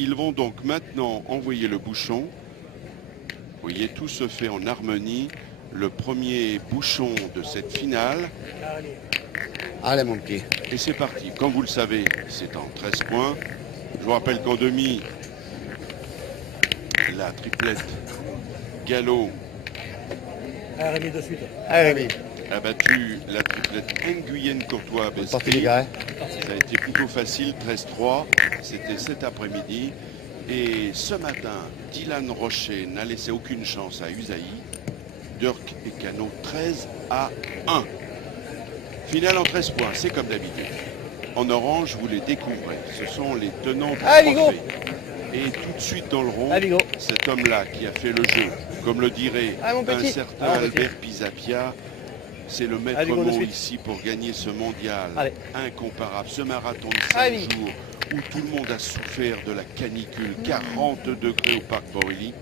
Ils vont donc maintenant envoyer le bouchon. Vous voyez, tout se fait en harmonie. Le premier bouchon de cette finale. Allez mon petit. Et c'est parti. Comme vous le savez, c'est en 13 points. Je vous rappelle qu'en demi, la triplette Gallo Rémi de suite. Allez Rémi. a battu la triplette Nguyen-Courtois. Sortez les gars. Ça a été plutôt facile, 13-3. C'était cet après-midi. Et ce matin, Dylan Rocher n'a laissé aucune chance à Usaï. Dirk et Cano 13-1. Finale en 13 points, c'est comme d'habitude. En orange, vous les découvrez. Ce sont les tenants du trophée. Et tout de suite dans le rond, cet homme-là qui a fait le jeu, comme le dirait un certain Albert Pisapia, c'est le maître mot ici pour gagner ce mondial incomparable, ce marathon de 5 jours où tout le monde a souffert de la canicule, 40 degrés au parc Borély,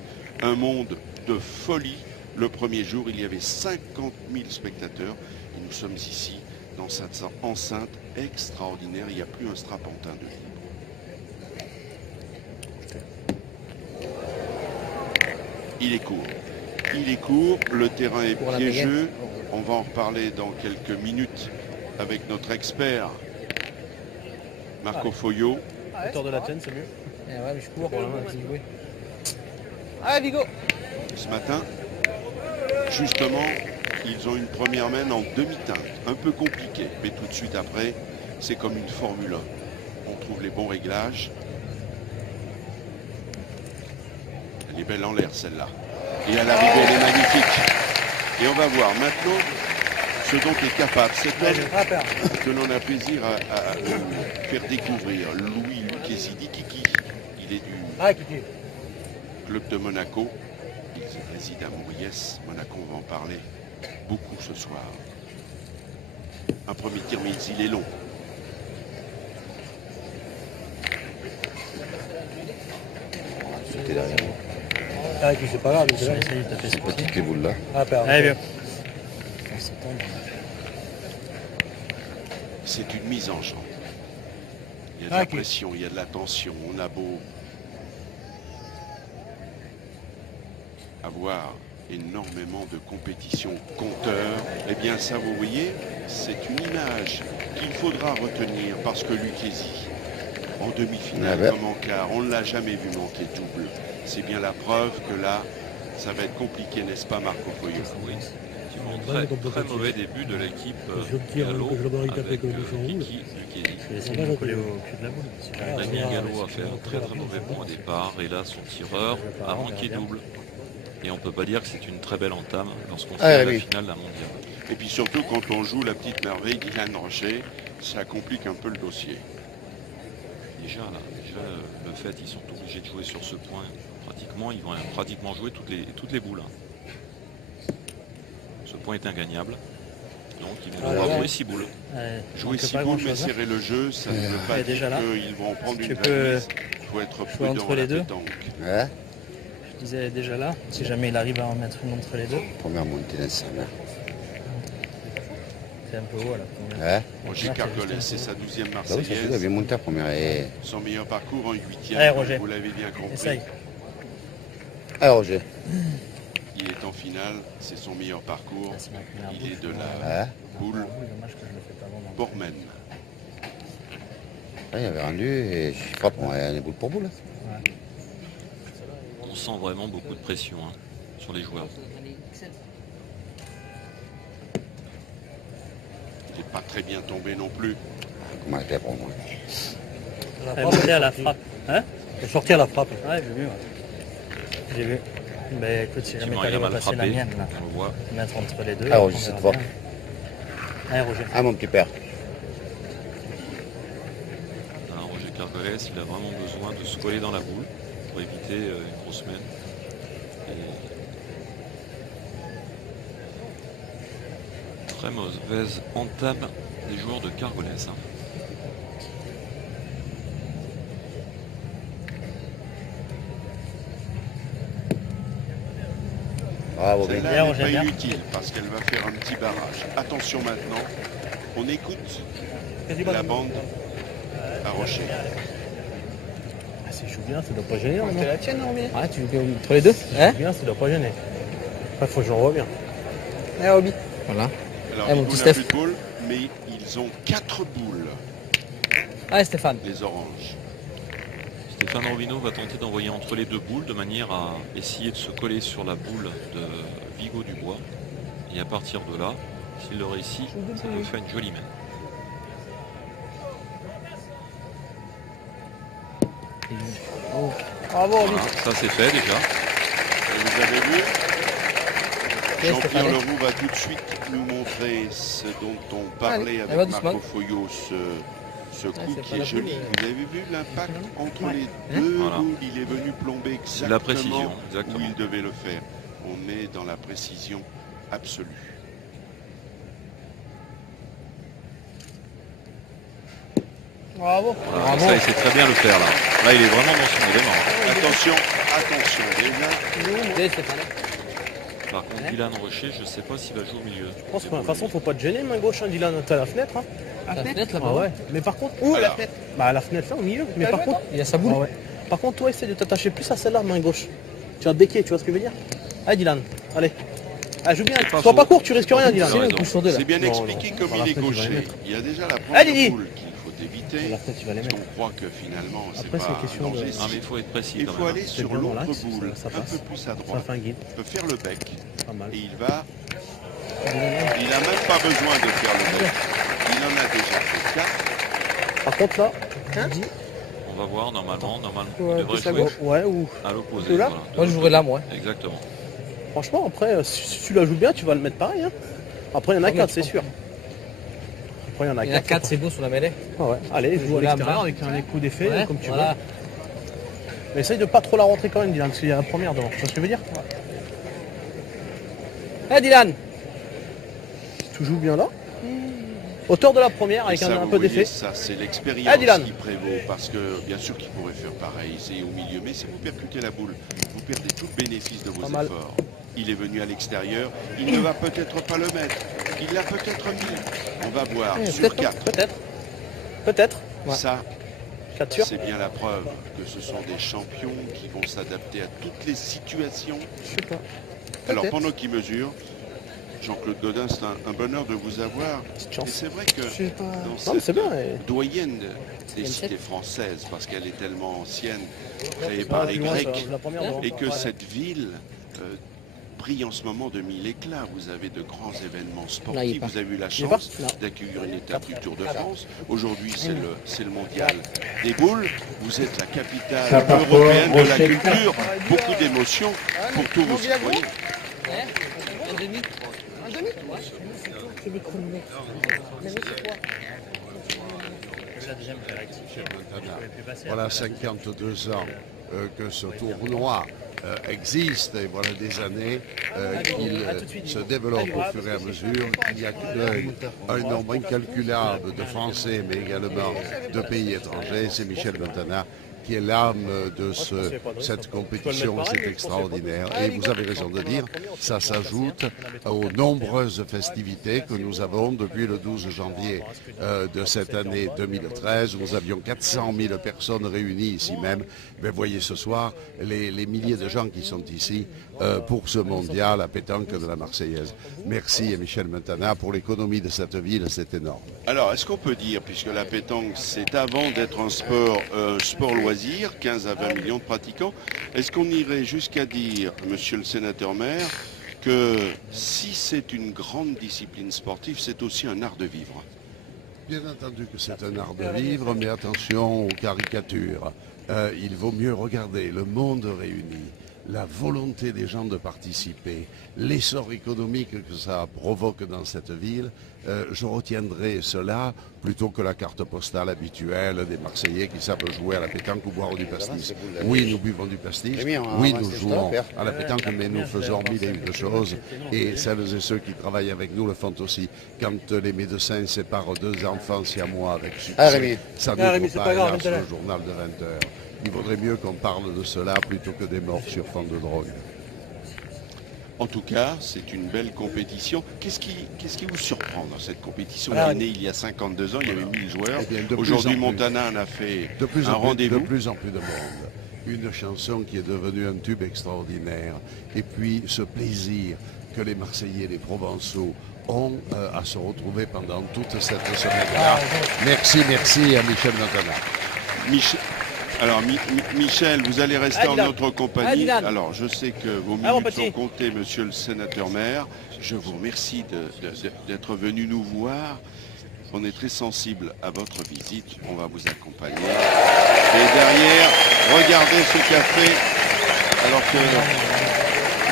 un monde de folie. Le premier jour, il y avait 50 000 spectateurs et nous sommes ici dans cette enceinte extraordinaire. Il n'y a plus un strapontin de libre. Il est court. Il est court, le terrain est piégeux. On va en reparler dans quelques minutes avec notre expert Marco Foglio. Autour de la tienne, c'est mieux. Ouais, mais je cours. Allez, Vigo. Ce matin, justement, ils ont une première main en demi-teinte, un peu compliquée, mais tout de suite après, c'est comme une Formule 1. On trouve les bons réglages. Elle est belle en l'air, celle-là. Et à l'arrivée, elle est magnifique. Et on va voir maintenant ce dont est capable cet homme que l'on a plaisir à faire découvrir. Louis Lucchesi dit Kiki. Il est du club de Monaco. Il réside à Mouriès. Monaco, on va en parler beaucoup ce soir. Un premier tir, mais il est long. C'était derrière moi. Ah, et puis c'est pas grave, c'est là. C'est petite les boules là. Allez, bien. C'est une mise en jambe. Il y a de la pression, il y a de la tension. On a beau avoir énormément de compétitions compteurs, eh bien ça, vous voyez, c'est une image qu'il faudra retenir parce que Lucchesi, en demi-finale comme en quart, on ne l'a jamais vu manquer double. C'est bien la preuve que là, ça va être compliqué, n'est-ce pas, Marco Foglio? Oui, effectivement, très mauvais début de l'équipe Gallo avec Kiki Lucchesi. Daniel Gallo a fait un très mauvais bond au départ et là son tireur a manqué double. Et on ne peut pas dire que c'est une très belle entame lorsqu'on fait la finale d'un mondial. Et puis surtout quand on joue la petite merveille Dylan Rocher, ça complique un peu le dossier. Déjà le fait ils sont obligés de jouer sur ce point pratiquement, ils vont pratiquement jouer toutes les boules. Ce point est ingagnable. Donc ils vont devoir jouer 6 boules. Jouer 6 boules mais serrer le jeu, ça ne veut pas dire qu'ils vont en prendre une valise. Il faut être prudent entre les deux. Je disais déjà là, si jamais il arrive à en mettre une entre les deux. Première montée dans sa main. C'est un peu haut à la première. Roger Cargolet, c'est sa 12e Marseillaise. Il avait monté à première. Son meilleur parcours en 8e, vous l'avez bien compris. Essaye. Allez Roger. Il est en finale, c'est son meilleur parcours. Il est de la boule Bormen. Il avait rendu et je frappe, on a des boules pour boule. On sent vraiment beaucoup de pression sur les joueurs. Il n'est pas très bien tombé non plus. Comment elle fait pour moi? Elle est à la frappe. Hein? Elle est sortie à la frappe. Ouais, j'ai vu. J'ai vu. Ben écoute, si jamais tu arrives à passer la mienne, là, on le voit. mettre entre les deux. Ah Roger, cette fois. Allez Roger. Ah mon petit père. Alors, Roger Cargolet, il a vraiment besoin de se coller dans la boule pour éviter une grosse mène. Très mauvaise entame des joueurs de Cargolès. Bravo, celle-là n'est pas inutile parce qu'elle va faire un petit barrage. Attention maintenant, on écoute la bande à Rocher. s'il joue bien, ça doit pas gêner. C'est la tienne, Romy. Ouais, tu joues entre les deux. Hein? Bien, ça doit pas gêner. Après, faut que je le revoie bien. Eh, Roby. Voilà. Alors, Eh, mon Vigo petit n'a Steph. plus de boules, mais ils ont 4 boules, Allez, Stéphane. les oranges. Stéphane Robino va tenter d'envoyer entre les deux boules de manière à essayer de se coller sur la boule de Vigo Dubois. Et à partir de là, s'il le réussit, ça peut faire une jolie main. Bravo, Roby. Voilà, ça c'est fait déjà. Et vous avez vu, Yes, Jean-Pierre Stéphane. Leroux va tout de suite nous montrer ce dont on parlait elle va avec doucement. Marco Foyo, ce coup c'est qui pas est la joli. boule, Vous avez vu l'impact entre les Hein deux Voilà. boules, il est venu plomber exactement La précision, où exactement. il devait le faire. On est dans la précision absolue. Bravo. Voilà, ça il sait très bien le faire là. Là il est vraiment dans son élément. Attention, attention, déjà. Allez, Stéphane. Par contre Dylan Rocher, je ne sais pas s'il va jouer au milieu. Je pense que de toute façon, faut pas te gêner, main gauche, hein, Dylan, t'as la fenêtre. Hein. La fenêtre là-bas. Ah ouais. Mais par contre, Où la Alors. fenêtre? bah la fenêtre là au milieu. Mais T'as par joué, contre, Il a sa boule. ah ouais. Par contre, toi, essaie de t'attacher plus à celle-là, main gauche. Tu vas béquer, tu vois ce que je veux dire? Allez, Dylan, allez. Ah, joue bien. pas Sois faux. pas court, tu risques rien, Dylan. C'est un raison. coup sur deux là. C'est bien Non, expliqué non. comme Par la il est fenêtre, il va les gaucher. mettre. Il y a déjà la Allez, première Didi. boule qu'il faut éviter. La fenêtre, tu vas les Parce mettre. qu'on croit que finalement, c'est Après, c'est pas une question un de- danger. Ah mais il faut être précis Il quand faut même. aller C'est sur bien dans l'autre l'axe, boule, ça un passe. peu plus à Ça droite. fait un guide, Il peut faire le bec pas mal. et il va. Il n'a même pas besoin de faire le bec. Il en a déjà fait 4. Par contre, là, On va voir normalement Ouais, il devrait plus à jouer gauche. ouais, ou à l'opposé. Celui-là voilà. Moi, je jouerais là, moi. Exactement. franchement, après, si tu la joues bien, tu vas le mettre pareil. Hein. Après, il y en a Ah, mais 4, tu c'est comprends. sûr. Après, il y en a Il y en a 4. 4, c'est beau sur la mêlée. Ah ouais. Allez, joue à là, l'extérieur bas. avec un coup d'effet, Ouais, comme tu voilà. veux. Mais essaye de pas trop la rentrer quand même, Dylan, parce qu'il y a la première devant. Tu vois ce que je veux dire? Allez, Dylan. Tu joues bien là. Hauteur de la première avec Et ça, un vous peu voyez, d'effet. ça, c'est l'expérience Ah, Dylan. qui prévaut. Parce que bien sûr qu'il pourrait faire pareil, c'est au milieu. Mais si vous percutez la boule, vous perdez tout le bénéfice de vos Pas mal. efforts. Il est venu à l'extérieur. Il ne va peut-être pas le mettre. Il l'a peut-être mis. On va voir sur Peut-être, 4. peut-être. Peut-être. Ouais. Ça, 4 sûr. c'est bien la preuve que ce sont des champions qui vont s'adapter à toutes les situations. Je sais pas. Alors Peut-être. pendant qu'il mesure, Jean-Claude Godin, c'est un bonheur de vous avoir. Petite Et chance. c'est vrai que Je sais pas. dans Non, mais cette c'est bien. et- doyenne des Quelle cités françaises, parce qu'elle est tellement ancienne, créée par Ah, les plus loin, Grecs, ça, la première devant. et que Ouais. cette ville brille en ce moment de mille éclats. Vous avez de grands événements Là, il sportifs. est pas. Vous avez eu la Il est pas chance Non. d'accueillir une étape du Tour de France. Aujourd'hui, c'est le mondial des boules. Vous êtes la capitale européenne de la culture. Beaucoup d'émotions pour tous vos citoyens. Un demi. Voilà 52 ans que ce tournoi existe et voilà des années qu'il se développe au fur et à mesure, qu'il y a un nombre incalculable de Français mais également de pays étrangers. C'est Michel Montana qui est l'âme de cette compétition, c'est extraordinaire. Et vous avez raison de dire, ça s'ajoute aux nombreuses festivités que nous avons depuis le 12 janvier de cette année 2013. Nous avions 400 000 personnes réunies ici même. Mais voyez ce soir les milliers de gens qui sont ici pour ce mondial à pétanque de la Marseillaise. Merci à Michel Montana pour l'économie de cette ville, c'est énorme. Alors, est-ce qu'on peut dire, puisque la pétanque, c'est avant d'être un sport loisir, 15 à 20 millions de pratiquants, est-ce qu'on irait jusqu'à dire, monsieur le sénateur-maire, que si c'est une grande discipline sportive, c'est aussi un art de vivre? Bien entendu que c'est un art de vivre, mais attention aux caricatures. Il vaut mieux regarder le monde réuni, la volonté des gens de participer, l'essor économique que ça provoque dans cette ville. Je retiendrai cela plutôt que la carte postale habituelle des Marseillais qui savent jouer à la pétanque ou boire du pastis. Oui, nous buvons du pastis, oui, nous jouons à la pétanque, mais nous faisons mille et une choses. Et celles et ceux qui travaillent avec nous le font aussi. Quand les médecins séparent deux enfants siamois avec succès, ça n'ouvre pas, hélas, le journal de 20 heures. Il vaudrait mieux qu'on parle de cela plutôt que des morts sur fond de drogue. En tout cas, c'est une belle compétition. Qu'est-ce qui vous surprend dans cette compétition? Alors, Elle est née il y a 52 ans, il y avait 1000 joueurs. Eh bien, de plus Aujourd'hui, en plus. Montana en a fait De plus un en plus, rendez-vous. de plus en plus de monde. Une chanson qui est devenue un tube extraordinaire. Et puis ce plaisir que les Marseillais, les Provençaux ont à se retrouver pendant toute cette semaine-là. Merci à Michel Montana. Alors, Michel, vous allez rester en Dylan. notre compagnie. Dylan. Alors, je sais que vos mon minutes petit. sont comptées, monsieur le sénateur-maire. Je vous remercie d'être venu nous voir. On est très sensible à votre visite. On va vous accompagner. Et derrière, regardez ce café. Alors que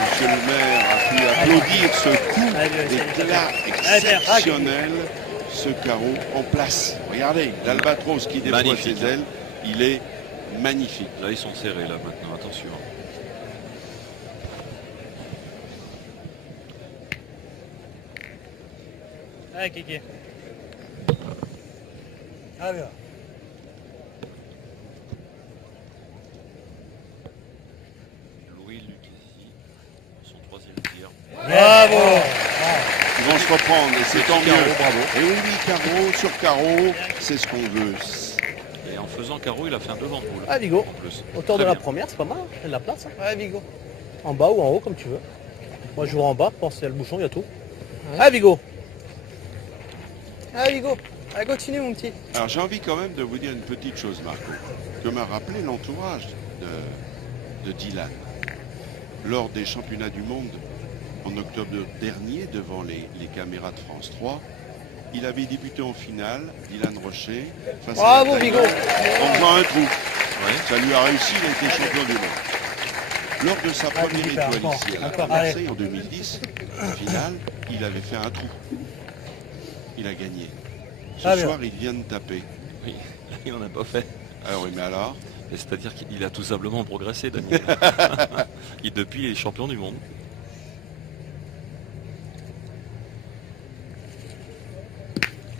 monsieur le maire a pu applaudir ce coup d'éclat exceptionnel, ce carreau en place. Regardez, l'albatros qui déploie Magnifique. ses ailes, il est magnifique. Là, ils sont serrés, là, maintenant. Attention. Allez, Kiki. Louis Lucchesi, son troisième tir. Bravo. Ils vont se reprendre et c'est tant mieux. Carreau, bravo. Et oui, carreau sur carreau, c'est ce qu'on veut. Et en faisant carreau, il a fait un devant de boule. Ah, Vigo. En plus. Hauteur de Très la bien. première, c'est pas mal. Il y a de la place. Hein. Ouais, Vigo. En bas ou en haut, comme tu veux. Moi, je joue en bas. Je pense qu'il y a le bouchon, il y a tout. Ah, Vigo. Ah, Vigo. Allez, continue, mon petit. Alors j'ai envie quand même de vous dire une petite chose, Marco, que m'a rappelé l'entourage de Dylan. Lors des championnats du monde en octobre dernier, devant les caméras de France 3, il avait débuté en finale, Dylan Rocher, face Bravo, à la Vigo. Thaïlande, en faisant un trou. Ouais. Ça lui a réussi, il a été champion du monde. Lors de sa première étoile ici à Marseille en 2010, en finale, il avait fait un trou. Il a gagné. Ce soir, il vient de taper. Oui, il n'en a pas fait. Alors oui, mais alors Et c'est-à-dire qu'il a tout simplement progressé, Daniel. Depuis, il est champion du monde.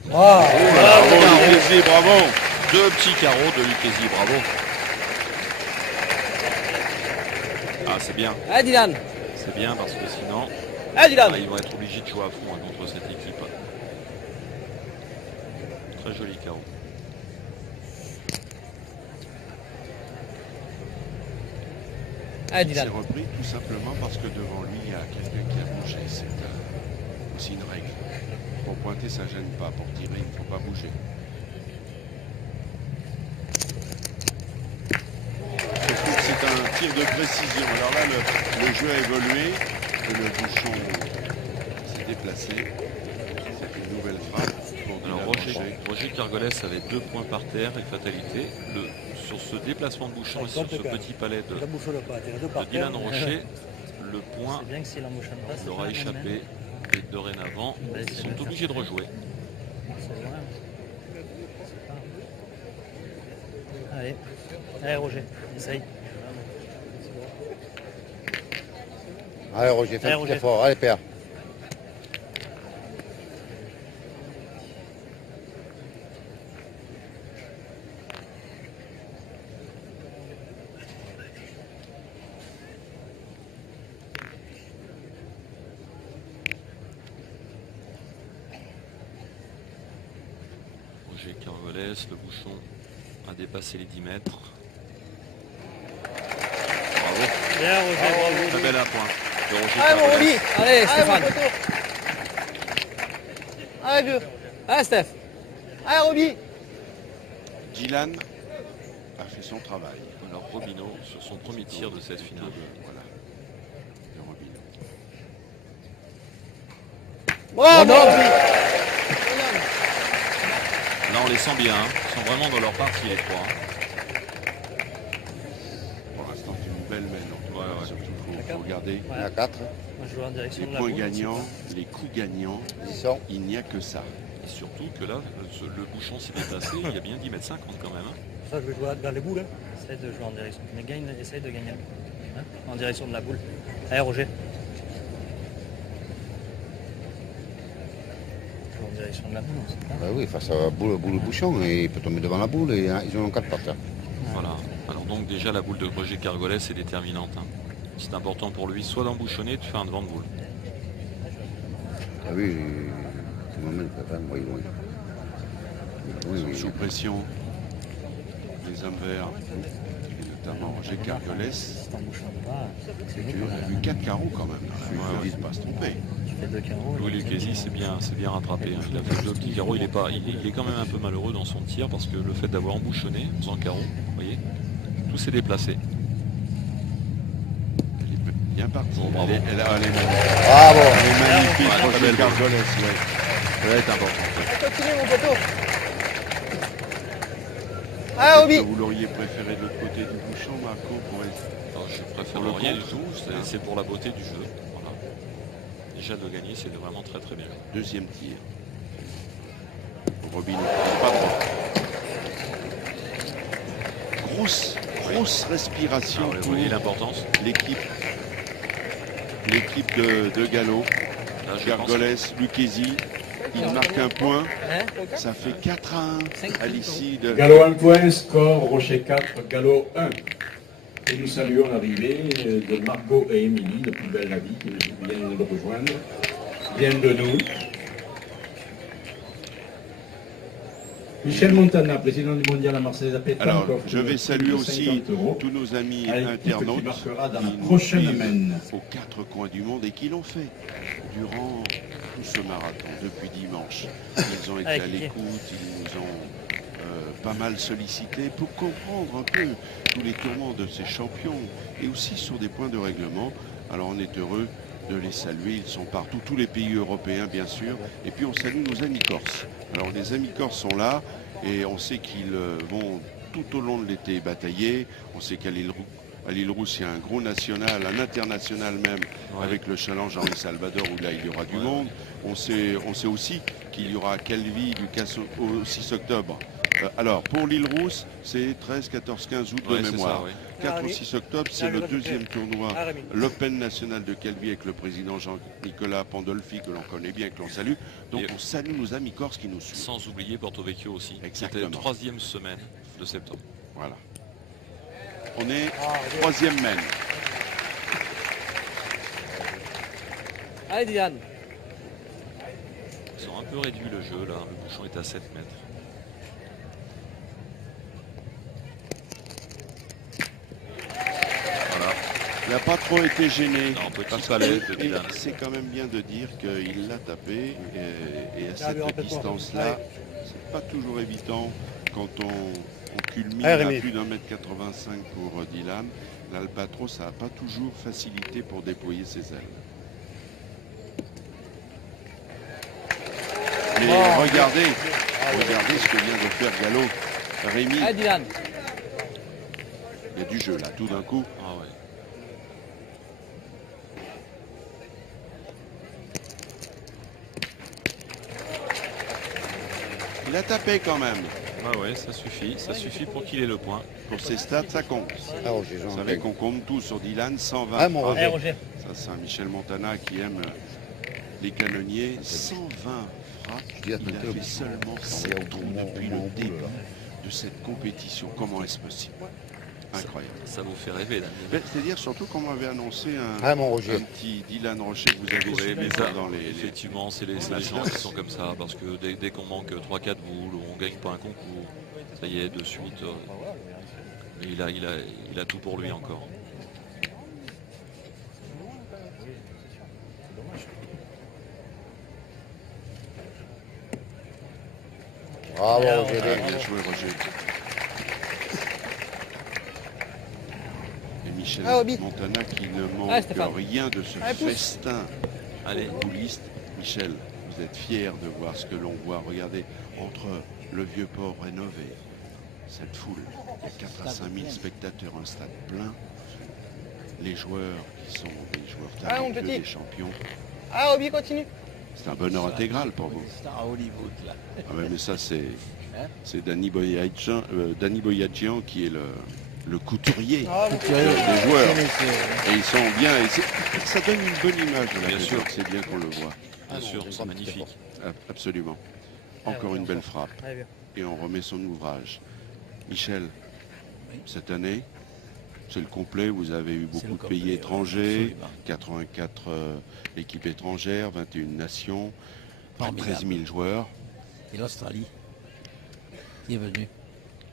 bravo, Lucchesi, bravo. Deux petits carreaux de Lucchesi, bravo. Ah, c'est bien. Ah, Dylan. C'est bien parce que sinon, Ah, Dylan. ils vont être obligés de jouer à fond contre cette équipe. Très joli carreau. Ah, Il s'est Dylan. repris tout simplement parce que devant lui, il y a quelqu'un qui a bougé. C'est aussi une règle. Pour pointer, ça gêne pas. Pour tirer, il ne faut pas bouger. Surtout que c'est un tir de précision. Alors là, le jeu a évolué. Le bouchon s'est déplacé. C'est une nouvelle frappe. Pour Alors Dylan Roger Kergolès avait 2 points par terre et fatalité. Sur ce déplacement de bouchon et sur ce petit palais de Dylan Rocher, le point C'est bien que s'il embouchonne pas, c'est leur a pas la même, échappé et dorénavant, Bah, ils c'est sont le obligés de rejouer. C'est vrai. Allez. Allez, Roger. Essaye. Allez, Roger, fais Allez, un petit Roger. effort. Allez, père. Roger Kergolès, le bouchon a dépassé les 10 mètres. Bravo. Bien, Roger. Très bel appoint de Roger Allez, mon Roby. Kergolès. Allez, Allez, mon Stéphane. poteau. Allez, vieux. Ah, Steph. Allez, Roby. Dylan a fait son travail. Alors Robino sur son premier tir de cette finale. Voilà. De Robino. Bravo. Là on les sent bien, hein. Ils sont vraiment dans leur partie les trois. Hein. Pour l'instant, c'est une belle mène. Ouais. Surtout, il faut regarder Il y en a 4. Moi, je joue en direction les de la points boule. gagnants, les coups gagnants. Ils sont. Il n'y a que ça. Et surtout que là, le bouchon s'est déplacé, il y a bien 10 mètres 50 quand même. Hein. Ça, je vais jouer dans les boules. Essaye de jouer en direction. Mais essaye de gagner. Hein, en direction de la boule. Allez, Roger. Joue en direction de la boule, c'est ça. Bah oui, face à la boule bouchon, et il peut tomber devant la boule et ils en ont 4 par terre. Voilà. Alors donc déjà la boule de Roger Kergolès est déterminante. Hein. C'est important pour lui, soit d'embouchonner, de faire un devant de boule. Ah oui, c'est le moment de faire moi, loin. Ils sont sous pression, les hommes verts, et notamment Roger Cargolès. On a vu 4 carreaux quand même. Il ne faut pas se tromper. Louis Lucchesi s'est bien rattrapé. Hein. Il a fait 2 petits carreaux. Il est quand même un peu malheureux dans son tir parce que le fait d'avoir embouchonné en faisant carreau, vous voyez, tout s'est déplacé. Elle est bien partie. Bon, bravo. Elle est magnifique. Bravo. Elle est magnifique, Ouais, Roger très belle Cargolès. Ouais. Ça va être important. Continue mon poteau. Ah, Est-ce Obi. que vous l'auriez préféré de l'autre côté du bouchon, Marco, pour Alors, je préfère Pour le rien du compte. tout. C'est pour la beauté du jeu. Voilà. Déjà de gagner, c'est vraiment très très bien. deuxième tir. Robin, pas droit. Grosse respiration Ah, vous pour voyez l'importance. l'équipe de Gallo. Là, je pense Gargolès, Lucchesi, il marque un point. Ça fait 4-1 à l'issue de... Gallo 1 point, score Rocher 4, Gallo 1. Et nous saluons l'arrivée de Margot et Émilie, de Plus Belle la Vie, qui viennent de rejoindre. Viennent de nous. Michel Montana, président du mondial à Marseille. Alors, je vais saluer aussi tous nos amis internautes qui marquera dans la qui nous prochaine suivent semaine. aux 4 coins du monde et qui l'ont fait durant tout ce marathon depuis dimanche. Ils ont été à l'écoute, ils nous ont pas mal sollicités pour comprendre un peu tous les tourments de ces champions et aussi sur des points de règlement. Alors on est heureux de les saluer, ils sont partout, tous les pays européens bien sûr, et puis on salue nos amis corses. Alors les amis corses sont là et on sait qu'ils vont tout au long de l'été batailler. On sait qu'à l'île Rousse, il y a un gros national, un international même, avec le challenge Henri Salvador où là il y aura du monde. On sait aussi qu'il y aura à Calvi du Casso au 6 octobre. Alors, pour l'île Rousse, c'est 13, 14, 15 août de mémoire. Ça, 4 au 6 octobre, c'est le deuxième tournoi, l'Open national de Calvi avec le président Jean-Nicolas Pandolfi, que l'on connaît bien, que l'on salue. Donc, on salue nos amis corses qui nous suivent. Sans oublier Porto Vecchio aussi. C'était la 3e semaine de septembre. Voilà. On est 3e mène. Allez, Dylan. Ils ont un peu réduit le jeu, là. Le bouchon est à 7 mètres. Il n'a pas trop été gêné. Non, petit palais de Dylan. C'est quand même bien de dire qu'il l'a tapé et à cette distance-là, c'est pas toujours évident quand on culmine à plus d'1,85 m pour Dylan. L'Albatros, ça n'a pas toujours facilité pour déployer ses ailes. Mais regardez ce que vient de faire Gallo. Rémi, Allez, Dylan. il y a du jeu là, tout d'un coup. Ah ouais. Il a tapé quand même. Ah ouais, ça suffit pour qu'il ait le point. Pour ses stats, ça compte. Ah, Roger, Vous savez qu'on compte tout sur Dylan, 120 Ah, mon frappes. Roger. Roger. Ça, c'est un Michel Montana qui aime les canonniers. 120 frappes. dis, Il attendez, a fait seulement 7 trous depuis le début de cette compétition. Comment est-ce possible? Incroyable. Ça vous fait rêver, là. C'est-à-dire surtout qu'on m'avait annoncé Ah, mon Roger. un petit Dylan Rocher que vous avez Oui, suivi mais ça, dans les... effectivement, c'est les gens qui sont comme ça, parce que dès qu'on manque 3-4 boules, on gagne pas un concours, ça y est, de suite. Mais il a tout pour lui encore. Bravo, Roger. Bien joué, Roger. Et Michel Montana qui ne manque rien de ce festin bouliste. Michel, vous êtes fier de voir ce que l'on voit. Regardez, entre le vieux port rénové, cette foule, il y a 4 à 5 000 spectateurs, un stade plein. Les joueurs qui sont des joueurs talentueux, des champions. Ah, Obi, continue. C'est un bonheur intégral pour vous. C'est à Hollywood, là. Ah ouais, mais ça, c'est Danny Boyadjian qui est le couturier des joueurs. Et ils sont bien. Et ça donne une bonne image de la Bien sûr. C'est bien qu'on le voit. Bien sûr, c'est magnifique. Absolument. Encore une belle frappe. Et on remet son ouvrage. Michel, cette année, C'est le complet, vous avez eu beaucoup de pays étrangers, 84 équipes étrangères, 21 nations, 13 000 joueurs. Et l'Australie qui est venue.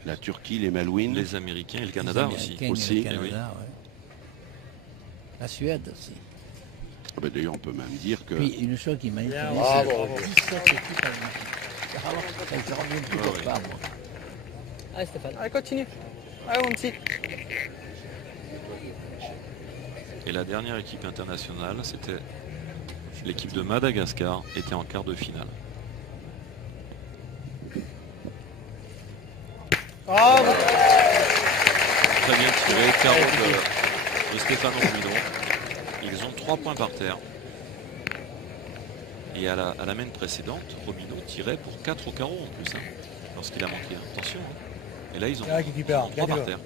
La Turquie, les Malouines. Les Américains et le Canada aussi. Le Canada, ouais. La Suède aussi. Ah ben d'ailleurs, on peut même dire que... Puis une chose qui m'a étonné, c'est 17 équipes olympiques. Alors, je reviens plus quelque part, moi. Allez Stéphane, allez continue. Allez mon petit. Et la dernière équipe internationale, c'était l'équipe de Madagascar, était en quart de finale. Oh, Très bien tiré, carreau de Stéphane Romino. Ils ont 3 points par terre. Et à la main précédente, Romino tirait pour 4 au carreau en plus, hein, lorsqu'il a manqué. Attention. Hein. Et là, ils ont 3 par terre.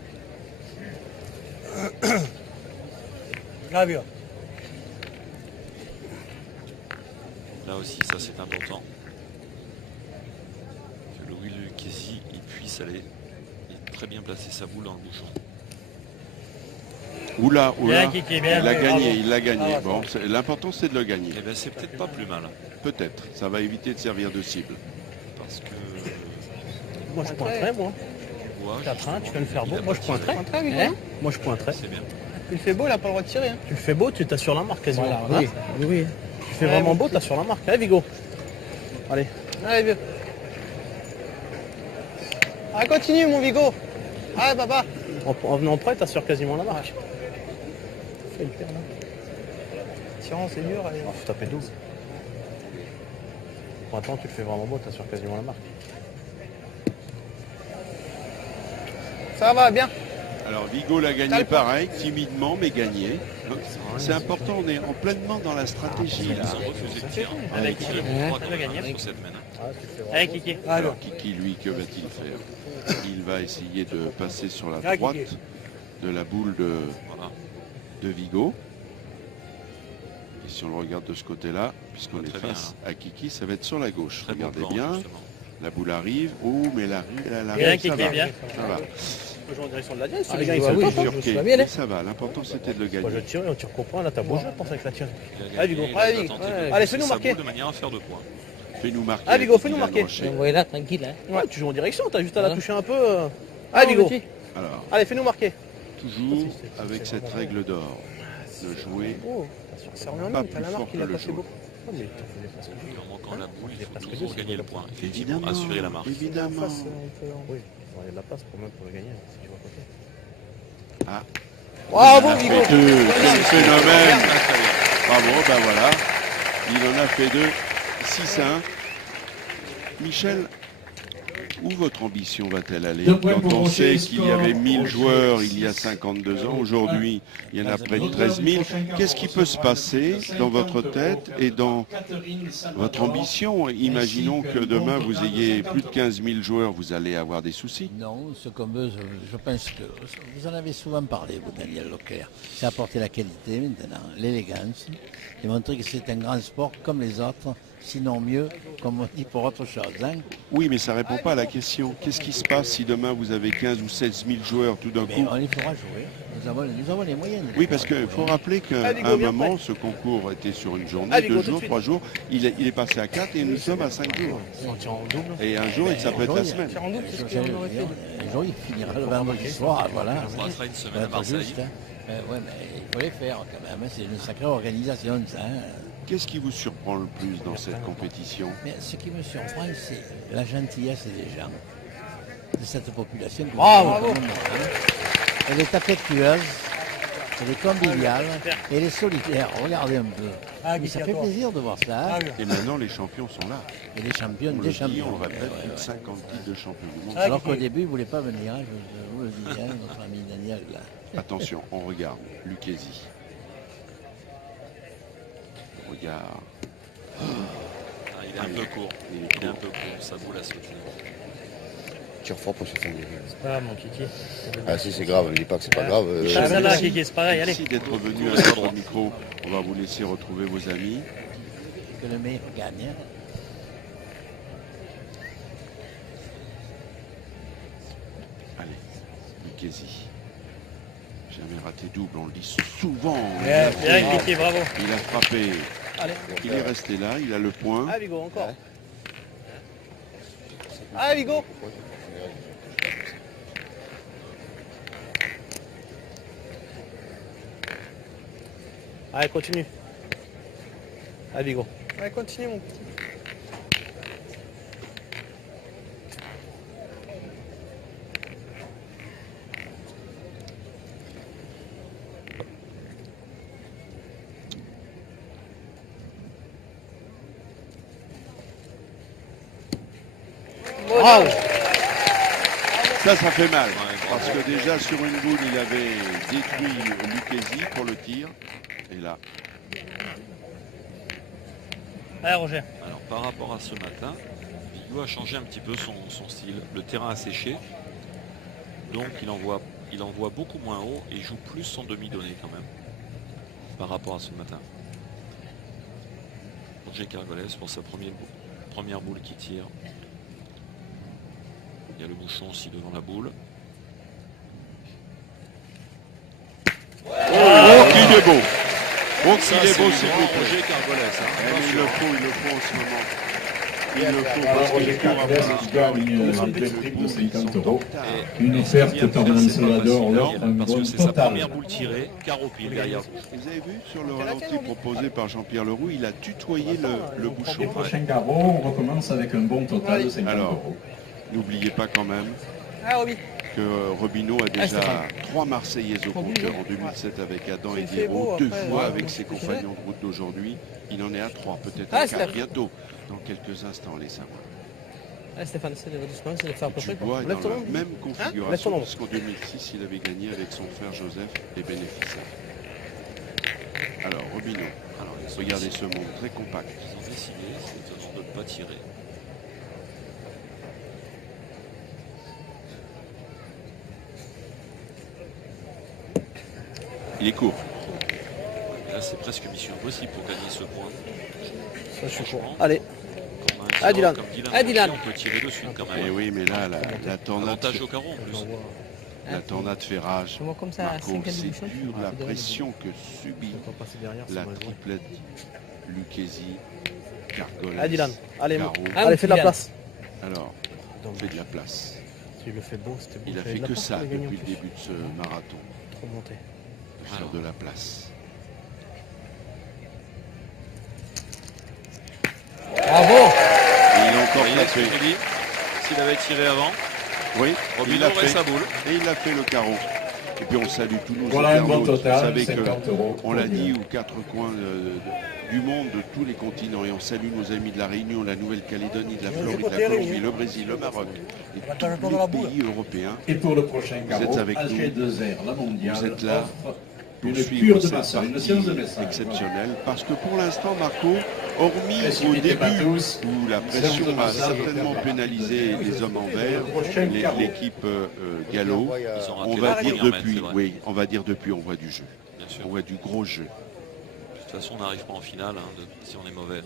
Là aussi, ça c'est important. Que Louis Lucchesi puisse aller très bien placer sa boule dans le bouchon. Oula, Bien, Kiki, bien, il a bravo. gagné, il l'a gagné. Bon, l'important c'est de le gagner. Eh bien, c'est peut-être pas plus mal. Peut-être, ça va éviter de servir de cible. Parce que... Moi je pointerais, moi. Ouais, 4-1, tu peux le faire beau. Moi je pointerais. Hein, Moi je pointerais. c'est bien. il fait beau, il a pas le droit de tirer. Hein. Tu le fais beau, tu t'as sur la marque quasiment. Voilà, Oui, oui, oui. Tu fais vraiment beau, t'as sur la marque. Allez Vigo. Allez. Allez vieux. Allez continue mon Vigo. Allez papa. En venant près, t'as sur quasiment la marque. Fais le faire là. Tirant c'est dur. Allez. Faut taper 12. Maintenant tu le fais vraiment beau, t'as sur quasiment la marque. Ça va bien. Alors Vigo l'a gagné pareil, timidement, mais gagné. Donc, c'est important, on est en pleinement dans la stratégie. Ils Là. ont refusé de tir. Avec Avec Kiki. le va gagner. sur cette main. Allez Kiki. Alors Kiki, lui, que va-t-il faire? Il va essayer de passer sur la droite de la boule Voilà. de Vigo. Et si on le regarde de ce côté-là, puisqu'on est Très face à Kiki, ça va être sur la gauche. Très bon Regardez plan, bien, justement. la boule arrive. Oh, mais elle arrive, Bien, ça Kiki, va. bien. Ça va. On peut jouer en direction de la dièse, Ah, les gars, je ils vois, se oui, le je- tapent. je- Ok, bien, mais ça va, l'important c'était de le Moi je gagner. tire et on tire comprend, là t'as beau jeu, pense avec la tire. Il a Allez, Vigo. gagné, il Allez, a Vigo. tenté de Allez, placer fais-nous sa marquer. boule de manière à faire 2 points. Fais-nous marquer. Ah, Vigo, fais-nous Dylan marquer. Rocher. Vous voyez là, tranquille. Hein. Ouais, tu joues en direction, t'as juste à la Voilà. toucher un peu. Allez Allez Vigo. petit. Alors, Allez, fais-nous marquer. toujours avec cette règle d'or, de jouer Oh, ça revient pas même, t'as plus la fort marque, que il a le passé joueur. beaucoup. Oh, mais t'en faisais presque deux. En manquant la boule, il faut presque toujours deux, gagner le c'est point. bon. Effectivement, assurer la marque. Évidemment. Face, on peut- Oui, il y a de la place pour même pour le gagner, si tu vois à côté. Ah, Bravo il en a Vigo. fait deux, quel phénomène. Très, très bien. Bravo, ben voilà. Il en a fait 2, 6-1. Michel, où votre ambition va-t-elle aller quand on sait qu'il y avait 1000 joueurs il y a 52 ans, aujourd'hui il y en a près de 13 000. Qu'est-ce qui peut se passer dans votre tête et dans votre ambition? Imaginons que demain vous ayez plus de 15 000 joueurs, vous allez avoir des soucis. Non, ce qu'on veut, je pense que vous en avez souvent parlé, vous, Daniel Leclerc. C'est apporter la qualité maintenant, l'élégance, et montrer que c'est un grand sport comme les autres, sinon mieux, comme on dit pour autre chose. Hein. Oui, mais ça ne répond pas à la question. Qu'est-ce qui se passe si demain vous avez 15 ou 16 000 joueurs tout d'un Mais coup? on les fera jouer. Nous avons les moyens. de les Oui, faire parce qu'il jouer. faut rappeler qu'à Allez, Vigo, un viens moment, près. ce concours était sur une journée, Allez, Vigo, 2 tout de jours, suite. 3 jours. Il est passé à 4 et nous sommes à 5 jours. Si on tire en double. Et un jour, ça peut être la semaine. Tire en double, c'est ce J'allais qu'on aurait le fait. dire, un jour, il finira le vendredi soir, voilà. On passera une semaine Ça va à être Marseille. juste, hein. Ouais, mais il faut les faire quand même. Hein. C'est une sacrée organisation, ça. Hein. Qu'est-ce qui vous surprend le plus dans cette compétition? Mais ce qui me surprend, c'est la gentillesse des gens, de cette population. que Bravo. nous avons comme nous, hein. Elle est affectueuse, elle est conviviale, elle est solidaire. Regardez un peu. Mais ça fait plaisir de voir ça. Hein. Et maintenant, les champions sont là. Et les champions, On des le dit, champions. on le répète, Ouais, plus de ouais. 50 titres de champion du monde. Alors qu'au début, il ne voulait pas venir, hein, je vous le dis, hein, notre ami Daniel. Là. Attention, on regarde. Lucchesi. On regarde. Ah, il est un peu court. Il est un peu court. Sa boule a sauté. Tire fort pour se faire gagner. C'est pas grave, mon Kiki. Ah si, c'est grave, ne dis pas que c'est pas grave. Ah, ça va, Kiki, c'est pareil, allez. Merci d'être venu à notre micro. On va vous laisser retrouver vos amis. Que le meilleur gagne. Hein. Allez, Lucchesi. Jamais raté double, on le dit souvent. Bien, Kiki, bravo. Il a frappé. Allez. Il est resté là, il a le point. Ah, Vigo, encore. Ah, Vigo. Allez, continue. Ah, Vigo. Allez, continue, mon petit. Bravo. Ça fait mal. Parce que déjà sur une boule, il avait détruit Lucchesi pour le tir. Et là. Allez, Roger. Alors par rapport à ce matin, Vigo a changé un petit peu son style. Le terrain a séché. Donc il envoie beaucoup moins haut et joue plus son demi-donné quand même. Par rapport à ce matin. Roger Cargoles pour sa première boule qui tire. Il y a le bouchon aussi devant la boule. Oh, qu'il est beau! Oh, Ça, qu'il est beau, c'est c'est Roger Cargoles. Hein. il le faut en ce moment. Il le faut Alors, parce Roger qu'il court Cargoles après. gagne une belle prime de 50 €. Une offerte par Mansolador, l'offre un parce que bon c'est sa total. première boule tirée, carreau pile derrière. Vous avez vu sur le ralenti proposé par Jean-Pierre Leroux, il a tutoyé le bouchon. Le prochain garrot, on recommence avec un bon total de 50 Alors, €. n'oubliez pas quand même Ah, Roby. que Robinho a déjà 3 Marseillaises au compteur en 2007 avec Adam et Guéraud, 2 fois avec ses compagnons de route d'aujourd'hui. Il en est à 3, peut-être à 4 bientôt, dans quelques instants, les Samois. Allez, Stéphane, essaie de doucement, essaie de faire à peu Tu près. vois, Lève dans ton la nom. même Lève ton configuration, nom. parce qu'en 2006, il avait gagné avec son frère Joseph et Bénéfice. Alors, Robinho, regardez ce monde très compact. Ils ont décidé, c'est étonnant de ne pas tirer. Il est court. Et là, c'est presque mission impossible pour gagner ce point. Ça, je suis Franchement, Allez. quand on a un Ah, tireur Dylan. comme Ah, Dylan. on peut tirer dessus quand Et même. oui, mais là, la tornade, Avantage au carreau en plus. la tornade fait rage. Moi, comme ça, à Marco, 50 c'est évolutions. dur la pression que subit On va passer derrière, la ça va jouer. triplette Lucchesi, Cargoles, Ah, Dylan. Allez, Garot. allez, fais de la Dylan. place. Alors, fais de la place. Tu le fais beau, c'était beau. Il a Fais fait de la que place, ça on a gagné en depuis le plus. début de ce marathon, Trop monté. de faire de la place. Bravo. Et il a encore Vous voyez ce que placé. je dis? S'il avait tiré avant, Oui, Robinho il a aurait fait. sa boule. Et il a fait le carreau. Et puis on salue tous nos Voilà un bon internautes. Vous total, savez 50 €. on l'a dit aux 4 coins du monde, de tous les continents. Et on salue nos amis de la Réunion, la Nouvelle-Calédonie, de la Floride, la Colombie, le Brésil, le Maroc et tous les pays européens. Et pour le prochain Vous garrot, êtes avec nous. AG2R, la mondiale, Vous êtes là offre pour une suivre cure de cette massage, une partie séance de message. exceptionnelle. Parce que pour l'instant, Marco, hormis au Précipitez pas début tous. où la Séance pression de a massage certainement offerte. pénalisé les hommes en vert, prochain carreau. l'équipe Gallo, Ils ont raté on la va dire première mètre, depuis, c'est vrai. oui, on va dire depuis, on voit du jeu. Bien sûr. On voit du gros jeu. De toute façon, on n'arrive pas en finale si on est mauvais.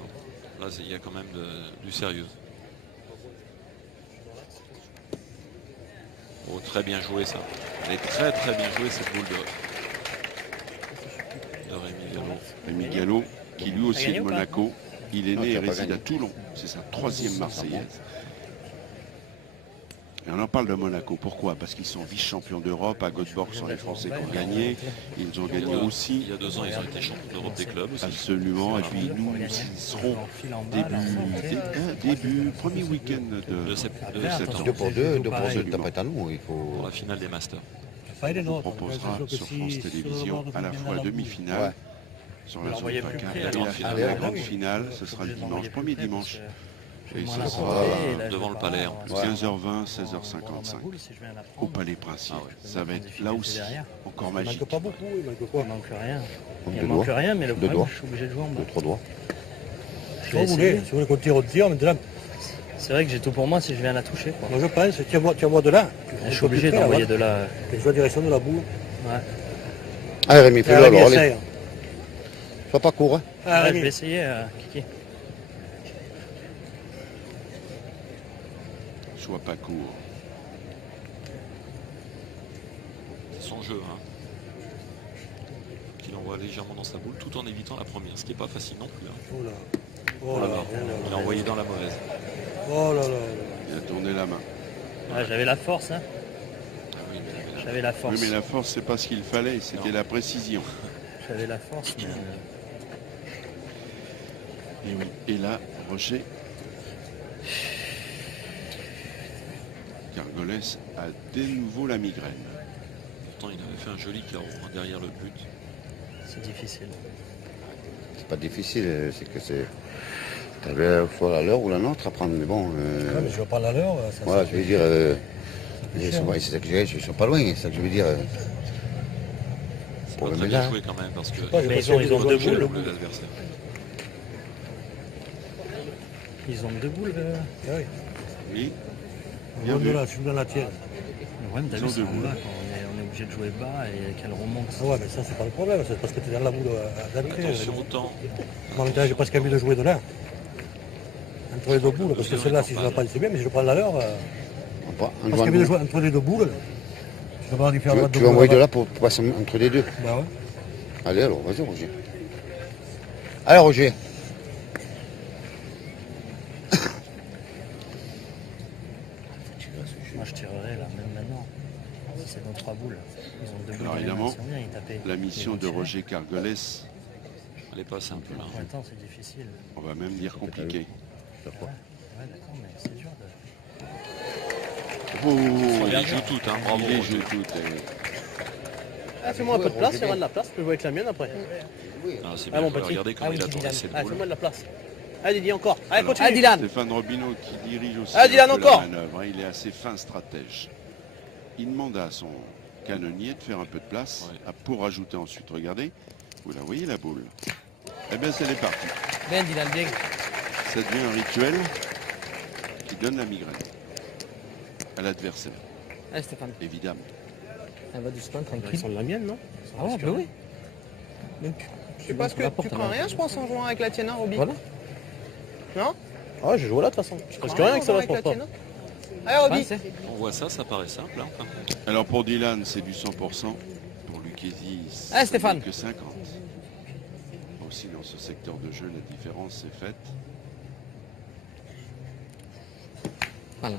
Là, il y a quand même du sérieux. Oh, très bien joué ça. Elle est très très bien jouée cette boule de Rémi Gallo. Rémi Gallo, qui lui aussi est de ou pas Monaco. Il est Non, né tu et as pas réside gagné. à Toulon. C'est sa 3e Marseillaise. Et on en parle de Monaco. Pourquoi? Parce qu'ils sont vice-champions d'Europe. À Göteborg, sont les Français qui ont gagné. Ils ont gagné aussi. Il y a 2 ans, ils ont été champions d'Europe des clubs aussi. Absolument. Et puis nous, ils seront début premier week-end de septembre. Deux pour deux tapette à nous, il Pour faut... la finale des Masters. On proposera sur France Télévisions à la fois la demi-finale Ouais. sur la zone voyait PACA plus et près, la grande finale. Ce sera le dimanche, premier dimanche. Et ce sera devant le palais. En plus. 15h20, 16h55 au palais principal. Ça va être là aussi encore magique. Pas beaucoup, il manque quoi? Il manque rien. Comme Il deux manque doigts. rien, mais le Deux problème, doigts. je suis obligé de jouer en bas. 2-3 doigts. Je vais essayer. Si vous voulez qu'on tire au tir, maintenant, C'est vrai que j'ai tout pour moi si je viens la toucher. Quoi. moi je pense, tiens-moi de là. Je suis obligé d'envoyer de là. Et je vois la direction de la boule. Ouais. Allez Rémi, fais-le Rémi, alors, allez. essaye. Sois pas court, hein. Ah, Ouais, je Rémi. vais essayer, Kiki. Sois pas court. C'est son jeu. Hein. qu'il envoie légèrement dans sa boule tout en évitant la première, ce qui n'est pas facile non plus. Hein. Oh là. Oh là là. Il a envoyé dans la mauvaise. Oh là là. Il a tourné la main. Ah, j'avais la force, hein. J'avais la force. Oui, mais la force, c'est pas ce qu'il fallait, c'était la précision. J'avais la force, mais... Et oui, et là, Rocher. Gargolès a de nouveau la migraine. Pourtant, il avait fait un joli carreau derrière le but. C'est difficile. C'est pas difficile, c'est que c'est... T'avais soit la leur ou la nôtre à prendre, mais bon... Ouais, mais je vais prendre la leur, ça... Voilà, je veux dire... c'est ça que ils sont pas loin, c'est ça que je veux dire. C'est pas très bien joué quand même, parce que... Mais ils ont deux boules. Ils ont deux boules. Oui. Oui. Je suis dans la tienne. Le problème, t'as vu, c'est en bas, quand on est obligé de jouer bas et qu'elle remonte. Ah ouais, mais ça, c'est pas le problème, c'est parce que tu es dans la boule d'après. Attention au temps. Moi, maintenant, j'ai presque envie de jouer de là. Entre les deux boules, parce que celle-là, si je la prends, c'est bien, mais si je prends la leur... J'ai envie de jouer entre les deux boules. Tu vas envoyer de là pour passer entre les deux. Bah ouais. Allez, alors, vas-y, Roger. Allez, Roger. Moi, je tirerai là, même maintenant. Si c'est dans trois boules. Ils ont deux boules. Alors évidemment, bien, ils tapaient. la mission de Roger Gargolès, elle n'est pas simple là. En même temps, c'est difficile. On va même dire compliqué. Ouais, d'accord, mais c'est dur de... Oh, il joue tout, hein, bravo. Il joue tout. Ah, fais-moi un peu de place, il y aura de la place, je peux jouer avec la mienne après. Ah, c'est Ah, bien, mon petit. regardez comment il a tourné cette boule. Fais-moi de la place. Allez, Didier, encore. Allez, Alors, continue. Dylan. Stéphane Robineau qui dirige aussi Dylan, un peu encore. la manœuvre. Il est assez fin stratège. Il demande à son canonnier de faire un peu de place pour ajouter ensuite. Regardez, vous la voyez la boule. Eh bien, c'est parti. Bien, Dylan, bien. Ça devient un rituel qui donne la migraine à l'adversaire. Allez, Stéphane. Évidemment. Elle va doucement, tranquille. Ils sont de la mienne, non? Ah ouais, bah oui. Donc, Je pense que tu prends rien, je pense, en jouant avec la tienne, Roby. Voilà. Non? Ah, je joue là de toute façon. Je pense que rien avec ça va, je pense pas. Allez, Roby. On voit ça, ça paraît simple. Hein. Alors pour Dylan, c'est du 100%. Pour Lucchesi, Allez, Stéphane. que 50. Aussi dans ce secteur de jeu, la différence est faite. Voilà.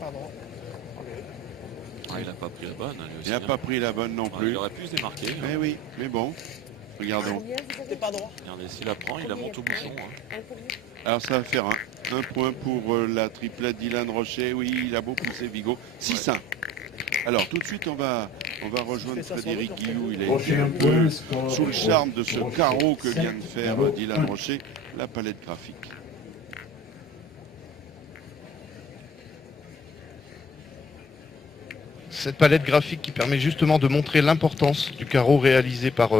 Pardon. Ah, il n'a pas pris la bonne. Lui aussi, Il n'a hein. pas pris la bonne non plus. Il aurait pu se démarquer. Mais oui, mais bon, regardons. T'es pas droit. Regardez, s'il la prend, il la monte au bouchon. Hein. Alors ça va faire un point pour la triplette Dylan Rocher. Oui, il a beau pousser Vigo. 6-1. Alors tout de suite, on va rejoindre Frédéric Guillou. Il est un peu sous le charme de ce carreau que vient de faire Dylan Rocher. La palette graphique. Cette palette graphique qui permet justement de montrer l'importance du carreau réalisé par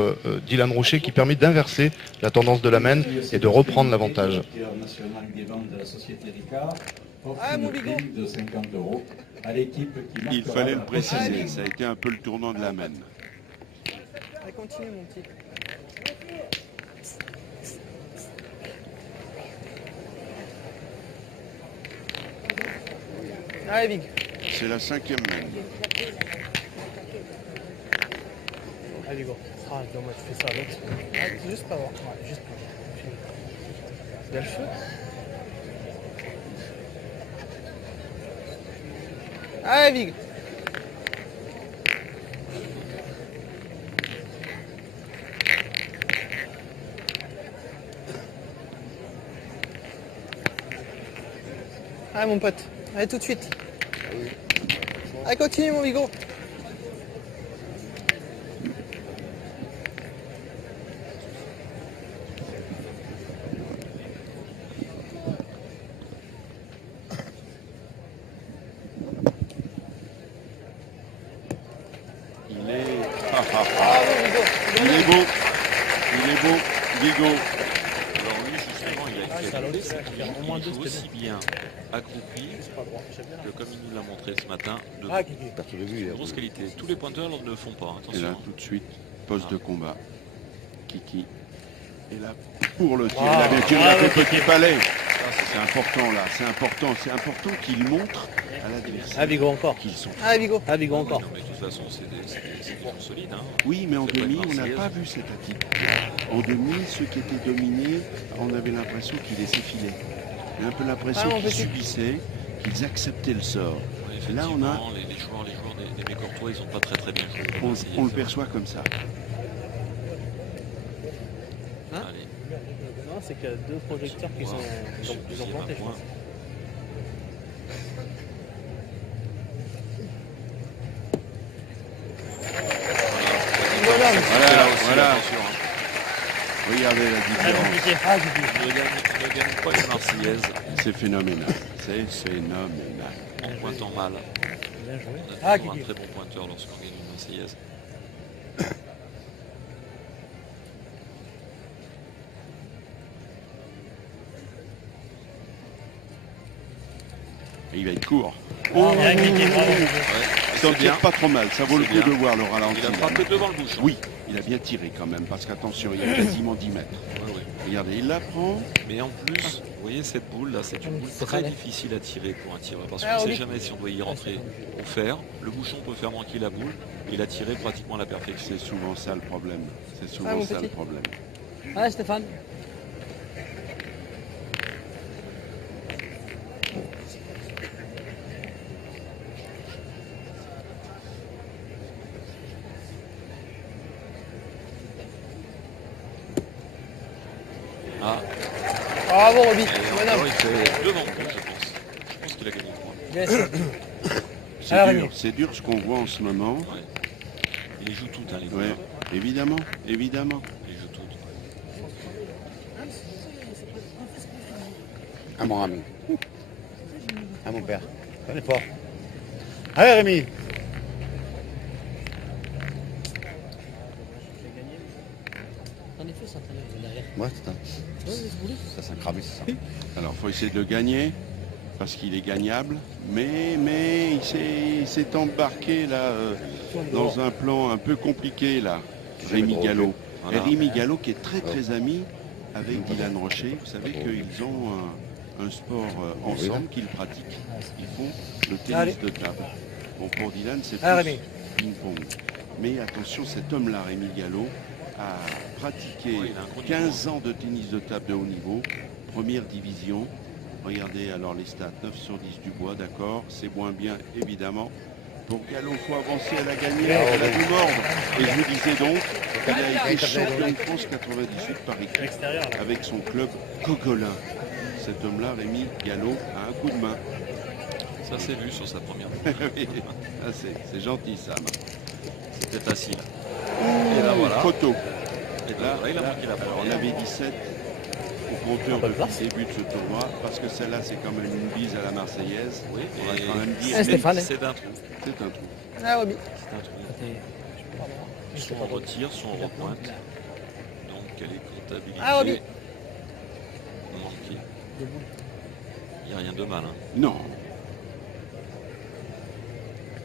Dylan Rocher, qui permet d'inverser la tendance de la main et de reprendre l'avantage. Il fallait le préciser, ça a été un peu le tournant de la main. Allez, continue, mon petit. Allez, Vig. C'est la 5e main. Allez, go. Ah, dommage, tu fais ça avec. Juste pas voir. Ouais, juste pas. Il y a le feu. Allez, Vig. Allez, mon pote. Allez, tout de suite. Allez, continue, mon Vigo. Il est... Il est beau. Il est beau. Vigo. Alors lui, justement, il a qualité, c'est qu'il joue aussi bien accroupi que, comme il nous l'a montré ce matin, de grosse qualité. Tous les pointeurs ne le font pas, Et attention. là, tout de suite, poste de combat. Kiki. Et là, pour le tir, Ah, il avait tiré le petit palais. C'est important là, c'est important qu'ils montrent à l'adversaire. Ah Vigo encore. Qu'ils sont. Ah Vigo. Ah Vigo encore. Non, mais de toute façon, c'est des forces solides. Hein. Oui, mais en Ça peut demi, être on n'a marseillaise. pas vu cette attitude. En demi, ceux qui étaient dominés, on avait l'impression qu'ils laissaient filer. On a un peu l'impression qu'ils subissaient, qu'ils acceptaient le sort. Ouais, Là, on a, les joueurs des Mécourtois, ils n'ont pas très bien joué. on le perçoit comme ça. Hein? Allez. Non, c'est qu'il y a deux projecteurs qui sont ils ont planté, je pense. Voilà. Regardez la différence. Ne gagne pas une Marseillaise. C'est phénoménal. C'est phénoménal. En pointant mal. Bien joué. On a toujours un très bon pointeur lorsqu'on gagne une Marseillaise. Et il va être court. C'est Ça tire pas trop mal, ça vaut le coup de voir le ralenti. Il a frappé devant le bouchon. Oui, il a bien tiré quand même, parce qu'attention, il y a quasiment 10 mètres. Regardez, il la prend. Mais en plus, vous voyez cette boule là, c'est une boule très difficile à tirer pour un tireur. Parce qu'on ne sait jamais si on doit y rentrer ou faire. Le bouchon peut faire manquer la boule et la tirer pratiquement à la perfection. C'est souvent ça le problème. C'est souvent ça le problème. Ah Stéphane. Ah. Bravo Roby. Alors, il fait devant le compte, je pense. Je pense qu'il a gagné le point. C'est dur ce qu'on voit en ce moment. Ouais. Il les joue toutes, hein, les Ouais, évidemment. Il les joue toutes. À mon ami. À mon père. Ça n'est fort. Allez Rémi. En effet, ça derrière. Ouais, ça s'est cramé, c'est ça. Alors, il faut essayer de le gagner, parce qu'il est gagnable. Mais il s'est embarqué là dans un plan un peu compliqué là, Rémi Gallo. Voilà. Et Rémi Gallo qui est très ami avec Dylan Rocher. Vous savez qu'ils ont un sport ensemble qu'ils pratiquent. Ils font le tennis de table. Bon, pour Dylan, c'est plus ping-pong. Mais attention, cet homme-là, Rémi Gallo, a pratiqué 15 ans de tennis de table de haut niveau, première division. Regardez alors les stats, 9 sur 10 du bois, d'accord, c'est moins bien évidemment. Pour Gallo, il faut avancer, elle a gagné, elle a dû mordre. Et je vous disais donc, il a été champion de France 98 par équipe avec son club Cogolin. Cet homme-là, Rémi Gallo, a un coup de main. Ça s'est vu sur sa première. Oui, c'est gentil ça. C'était facile. Et là voilà. Photo. Et là, il a manqué la alors, on avait 17 au compteur depuis le début de ce tournoi, parce que celle-là c'est quand même une bise à la Marseillaise. Oui, on va quand même dire c'est un trou. C'est un trou. Ah oui. C'est un trou. Soit on retire, soit on repointe. Donc elle est comptabilisée. Ah oui. Manquée. Il n'y a rien de mal. Hein. Non.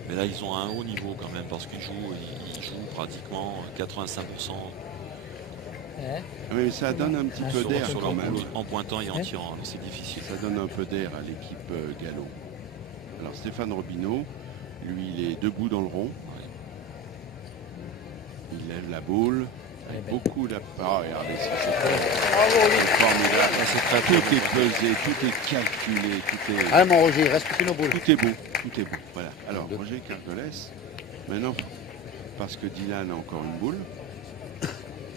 Mais là, ils ont un haut niveau quand même, parce qu'ils jouent pratiquement 85%. Mais ça donne un petit peu d'air sur quand même. En pointant et en tirant, c'est difficile. Ça donne un peu d'air à l'équipe Gallo. Alors Stéphane Robineau, lui, il est debout dans le rond. Il lève la boule. Beaucoup de... Ah, regardez, c'est formidable. Tout est pesé, tout est calculé, tout est... Allez mon Roger, reste nos boules. Tout est beau, tout est beau. Voilà. Alors, Roger Cargolès, maintenant, parce que Dylan a encore une boule.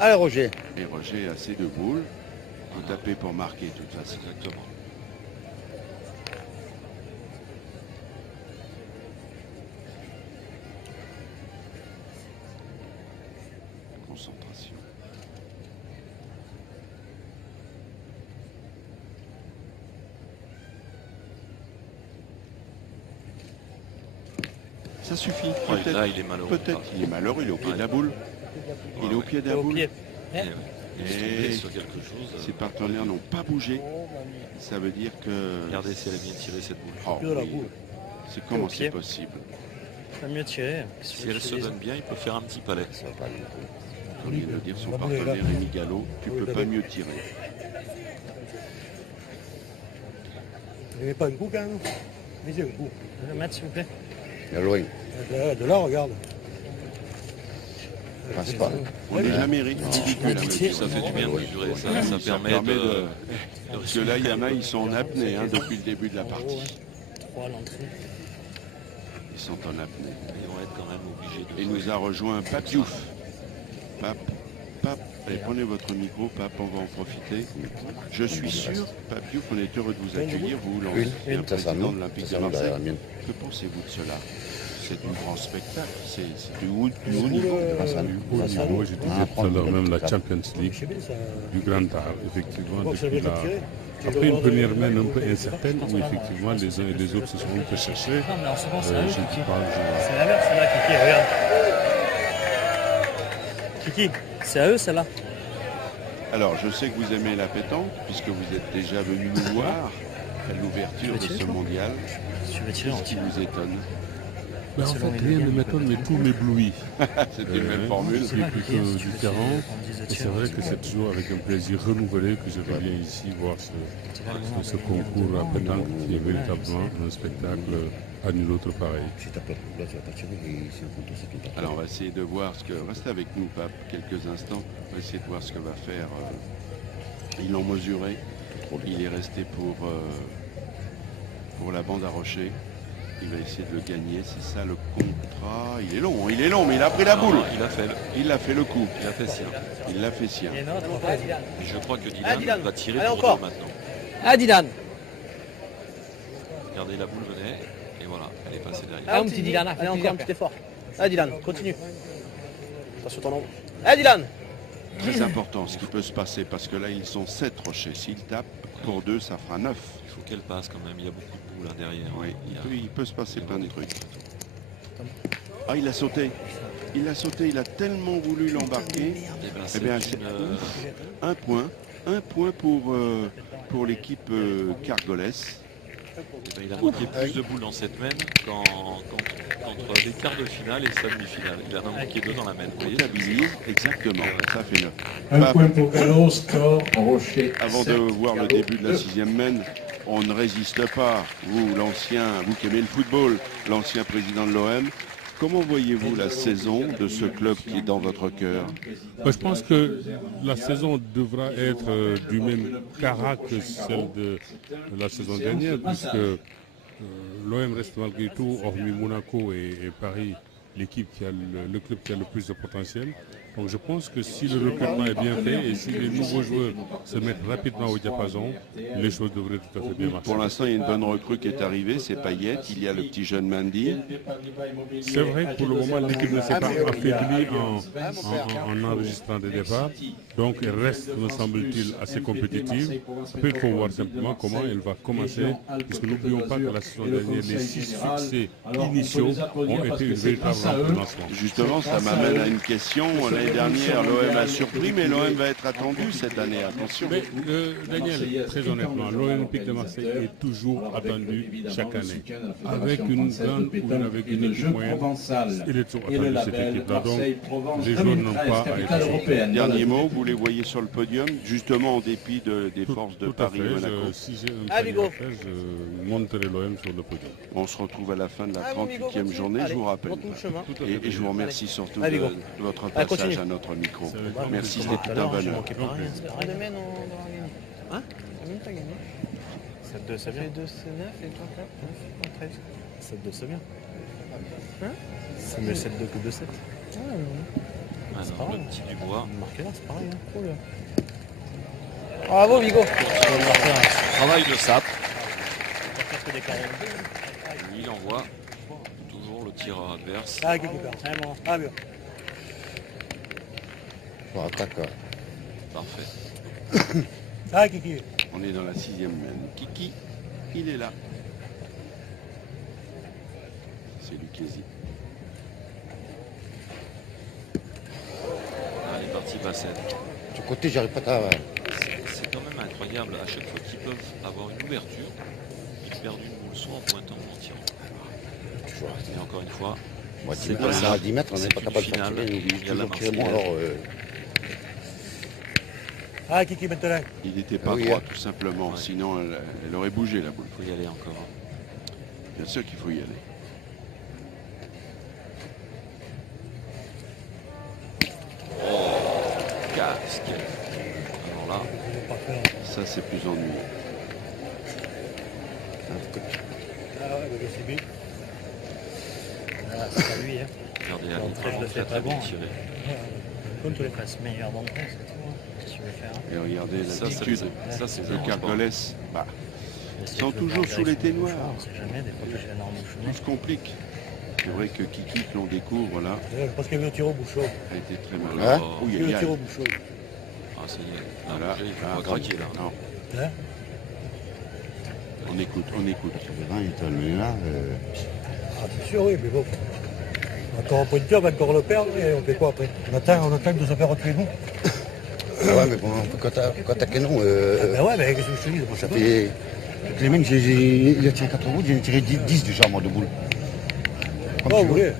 Allez Roger. Et Roger a ses deux boules. Il faut taper pour marquer, de toute façon. Exactement. Concentration. Ça suffit. Ouais, là, il est malheureux. Peut-être il est malheureux, il est au pied de la boule. Il est au pied de la boule. Et sur quelque chose. ses partenaires n'ont pas bougé. Ça veut dire que... Regardez si elle a bien tiré cette boule. Oh, oui. C'est comment c'est possible? Pas mieux tiré. Si elle se donne bien, il peut faire un petit palais. Comme vient de dire son partenaire Rémi Gallo, tu peux pas mieux tirer. Il n'y avait pas un coup quand même. Visez un coup. Le mettre s'il vous plaît. Il est loin. De là, regarde. Passe pas. On n'est jamais ridicule. Ça fait du bien de mesurer, ça permet de... Parce que là, il y en a, ils sont en apnée depuis le début de la partie. 3 à l'entrée. Ils sont en apnée. Ils vont être quand même obligés de... Et nous a rejoint Pape Diouf. Pape, allez, prenez votre micro, Pape, on va en profiter. Je suis sûr, Pape Diouf, on est heureux de vous accueillir, vous, l'ancien président de l'Olympique de Marseille. Que pensez-vous de cela? C'est du grand spectacle, c'est du haut niveau. Moi, je disais tout à l'heure même la Champions League, du grand art, effectivement. Après une première main un peu incertaine, où effectivement les uns et les autres se sont un peu cherchés. Non, mais en ce moment, c'est c'est l'inverse, c'est là, Kiki, regarde. Kiki, c'est à eux, celle-là. Alors, je sais que vous aimez la pétanque, puisque vous êtes déjà venu nous voir à l'ouverture de ce mondial. Qu'est-ce qui vous étonne? En fait, rien ne m'étonne, mais tout m'éblouit. C'est une même formule. C'est plutôt différent. Et c'est vrai que c'est toujours avec un plaisir renouvelé que je reviens ici voir ce concours à pétanque qui est véritablement un spectacle à nul autre pareil. Alors on va essayer de voir ce que... Restez avec nous, Pape, quelques instants. On va essayer de voir ce que va faire. Ils l'ont mesuré. Il est resté pour la bande à rocher. Il va essayer de le gagner, c'est ça le contrat. Il est long, mais il a pris la boule. Il a fait le coup. Il a fait sien. Il l'a fait sien. Et je crois que Dylan va tirer pour deux maintenant. Ah, Dylan. Regardez, la boule venait, et voilà, elle est passée derrière. Ah, mon petit Dylan, allez encore un petit effort. Ah, Dylan, continue. Attention ton nom. Ah, Dylan. Très important ce qui peut se passer, parce que là, ils sont 7 rochers. S'ils tapent, pour 2, ça fera 9. Il faut qu'elle passe quand même, il y a beaucoup de boules là derrière. Oui, il peut se passer plein de trucs. Ah, il a sauté. Il a tellement voulu l'embarquer. Eh bien, c'est un point pour l'équipe Cargolès. Eh ben, il a manqué plus de boules dans cette main qu'entre les quarts de finale et sa demi-finale. Il en a manqué 2 dans la main. Comptabilise, exactement, ça fait 9. Un point pour Gallo, score Rocher. Avant de voir le début de la 6e main, on ne résiste pas. Vous qui aimez le football, l'ancien président de l'OM, comment voyez-vous la saison de ce club qui est dans votre cœur? Je pense que la saison devra être du même cara que celle de la saison dernière, puisque l'OM reste malgré tout, hormis Monaco et Paris, l'équipe qui a le club qui a le plus de potentiel. Donc je pense que si le recrutement est bien fait et si les nouveaux joueurs se mettent rapidement au diapason, les choses devraient tout à fait bien marcher. Pour l'instant, il y a une bonne recrue qui est arrivée, c'est Payet, il y a le petit jeune Mandy. C'est vrai, pour le moment, l'équipe ne s'est pas affaiblie en enregistrant des départs. Donc elle reste, me semble-t-il, assez compétitive. Après, il faut voir simplement comment elle va commencer, puisque n'oublions pas que la saison dernière, les 6 succès initiaux ont été une véritable lancement. Justement, ça m'amène à une question. L'année dernière, l'OM a surpris, mais l'OM va être attendu cette année. Attention. Mais, Daniel, très honnêtement, l'Olympique de Marseille est toujours attendu chaque année. Avec une grande ou avec une équipe moyenne, il est toujours attendu cette équipe-là. Donc, les joueurs n'ont pas à être surpris. Dernier mot, vous les voyez sur le podium, justement en dépit des forces de Paris et Monaco. Si j'ai un pari à faire, je monterai l'OM sur le podium. On se retrouve à la fin de la 38e journée, je vous rappelle. Et je vous remercie surtout de votre passage à notre micro. Merci, c'était tout un bonheur. Hein 7-2, c'est bien. 7-2, c'est 9 et toi, 9, 13. 7-2, c'est bien. Hein C'est mieux 7-2 que 2-7. C'est pas le petit Dubois. Marqué là, c'est pareil. Cool. Bravo, Vigo. Travail de Sap. Il envoie toujours le tireur adverse. Ah, Kiki perd. Ah, bien. Pour attaque. Parfait. Ah, Kiki. On est dans la 6e main. Kiki, il est là. C'est Lucchesi. Il est parti Bassett. Du côté, j'arrive pas à... C'est quand même incroyable. À chaque fois qu'ils peuvent avoir une ouverture, ils perdent une boule soit en pointant ou en tirant. Et encore une fois, c'est pas ça. À 10 mètres, on n'est pas capable de faire tirer. Nous toujours tirer bon, alors... Ah, Kiki maintenant. Il n'était pas droit, tout simplement. Sinon, elle aurait bougé, la boule. Il faut y aller encore. Bien sûr qu'il faut y aller. Casque. Alors là, ça c'est plus ennuyeux. Ah ouais, mais c'est bien. Ah, c'est pas lui, hein. regardez, L'entrée, je le fais pas bon. tiré. Comme tous les passes meilleurs d'entrée, c'est tout. Qu'est-ce que tu veux faire? Et regardez Ça, l'attitude. ça, c'est Le Cargolès, bah, sont toujours sous les ténoirs. On sait jamais, des fois tu fais un énorme bouchonnet. Tout se complique. C'est vrai que Kiki, que l'on découvre là, Parce qu'il y avait le tir au bouchon. a été très malin. Hein Oui, Il y a le tir au bouchon. Ah, ça y est. Voilà. Il faut pas craquer là. Non. Hein? On écoute, on écoute. Il est amené là. Ah, c'est sûr, oui, mais bon. Encore un pointeur, on va encore le perdre, et on fait quoi après? On attend de se faire tuer nous. Ah ouais, mais bon, quand t'as canon, Ben ouais, mais qu'est-ce que je te dis? ça fait. Les mecs, il a tiré 4 boules, j'ai tiré 10 du genre, moi, de boules.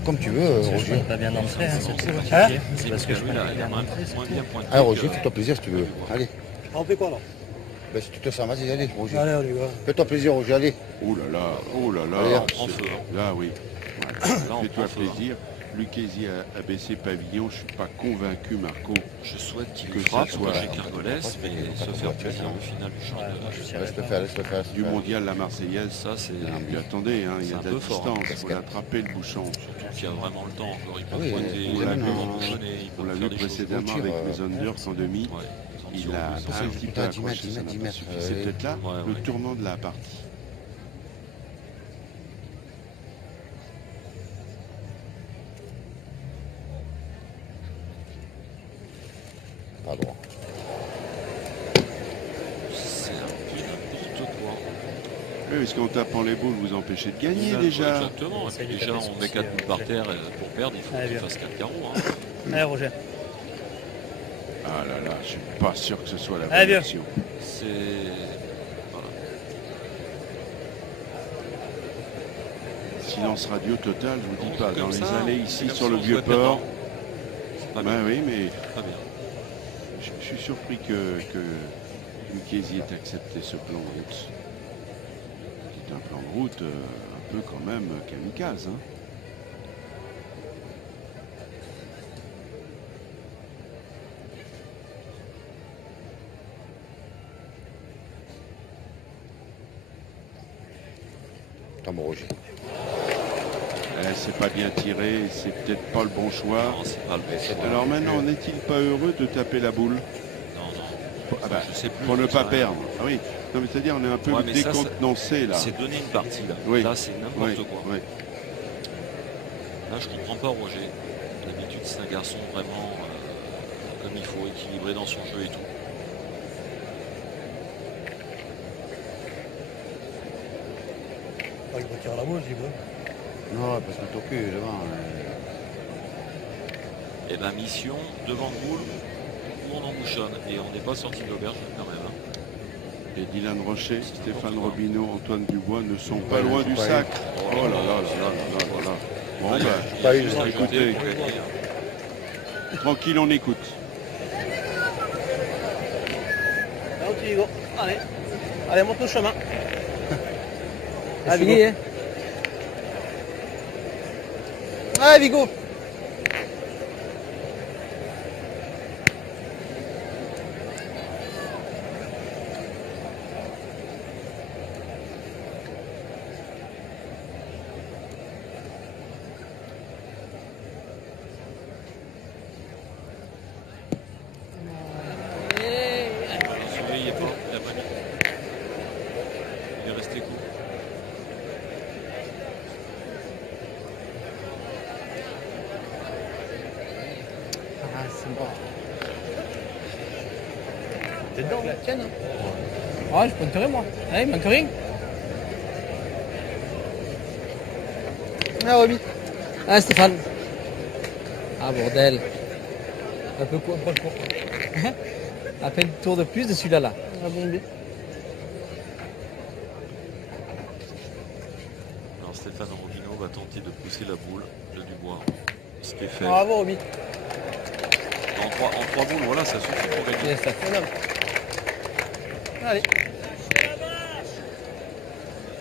Comme tu veux, Je Roger. pas bien d'entrée, hein, c'est tout. Hein? C'est parce que je Lui, mets là, la il a moins bien pointé. Ah, Roger, fais-toi plaisir si tu veux. Allez. On fait quoi là? Ben, si tu te sens, vas-y, allez, Roger. Allez, on y va. Fais-toi plaisir, Roger, allez. Oh là là, oh là là. Allez, en feu. Là, oui. Là, on Fais-toi prend feu. plaisir. Lucchesi a baissé pavillon. Je ne suis pas convaincu, Marco. Je souhaite qu'il Que frappe ça soit- chez Cargolès, mais se faire plaisir au final du champ. Laisse-le faire, laisse-le faire. Du mondial, la Marseillaise. Ça, c'est Puis attendez, hein, il y c'est a un de la peu fort, hein. distance. Il faut l'attraper le bouchon. surtout qu'il y a vraiment le temps encore. Il peut Ah oui, pointer, on il l'a peut vu, bouchonner, il On peut l'a faire vu des choses. précédemment Au tir, avec les Unders en demi. Ouais, Il a un petit peu 10 accroché, mètres, ça n'a 10 pas mètres, suffi. C'est peut-être là Ouais, le ouais. tournant de la partie. Pas droit. C'est un peu n'importe quoi. Oui, parce qu'en tapant les boules, vous empêchez de gagner déjà. Exactement. Et puis déjà, on met 4 boules par terre et pour perdre, il faut Allez, qu'il bien. fasse 4 carreaux. Hein. Allez, Roger. Ah là là, je suis pas sûr que ce soit la Allez, bonne bien. action. C'est... Voilà. Silence radio total, je vous dis pas. Comme Dans ça, les allées c'est ici comme sur ça, le on se vieux répète, port. hein. C'est pas Ben bien. oui, mais Très bien. je suis surpris que Lucchesi ait accepté ce plan de route. C'est un plan de route un peu quand même kamikaze. Hein. Attends, Roger. C'est pas bien tiré, c'est peut-être pas le bon choix. Non, c'est pas le bon. Alors maintenant, n'est-il pas heureux de taper la boule? Non. Ah bah, Je sais plus, pour ne ça, pas perdre. Ah oui, non, mais c'est-à-dire on est un peu Ouais, mais ça, décontenancé là. C'est donner une partie là. Oui. Là, c'est n'importe Oui, quoi. oui. Là, je comprends pas Roger. D'habitude, c'est un garçon vraiment comme il faut, équilibré dans son jeu et tout. Il va tirer la boule, j'y vais. Non, parce que ton cul est devant. Et ben mission, devant le boule, où on embouchonne. Et on n'est pas sorti de l'auberge quand même. Hein. Et Dylan Rocher, Stéphane Robineau, Antoine Dubois ne sont pas Ouais, loin ils du sont pas sac. Oh là là là là là là là. Bon Allez, ben, pas eu juste à côté écoutez, pour gagner. tranquille, on écoute. Là, tu y vas. Allez. Allez, monte le chemin. C'est Vigo. fini, hein? Allez, Vigo. Celui-là, il est pas, il a pas mis. Il est resté court. Ah, c'est bon. T'es dedans, là. Tiens, hein. Ouais, je pointerai moi. Allez, manque rien. Ah, Roby. Ah, Stéphane. Ah, bordel. Un peu court, pas court. À peine tour de plus de celui-là, là. Ah, bon, bien. Alors Stéphane Robineau va tenter de pousser la boule de Dubois. Ce qui est fait. Bravo, Roby. En 3 boules, voilà, ça suffit pour gagner. Yes, ça fait. Allez.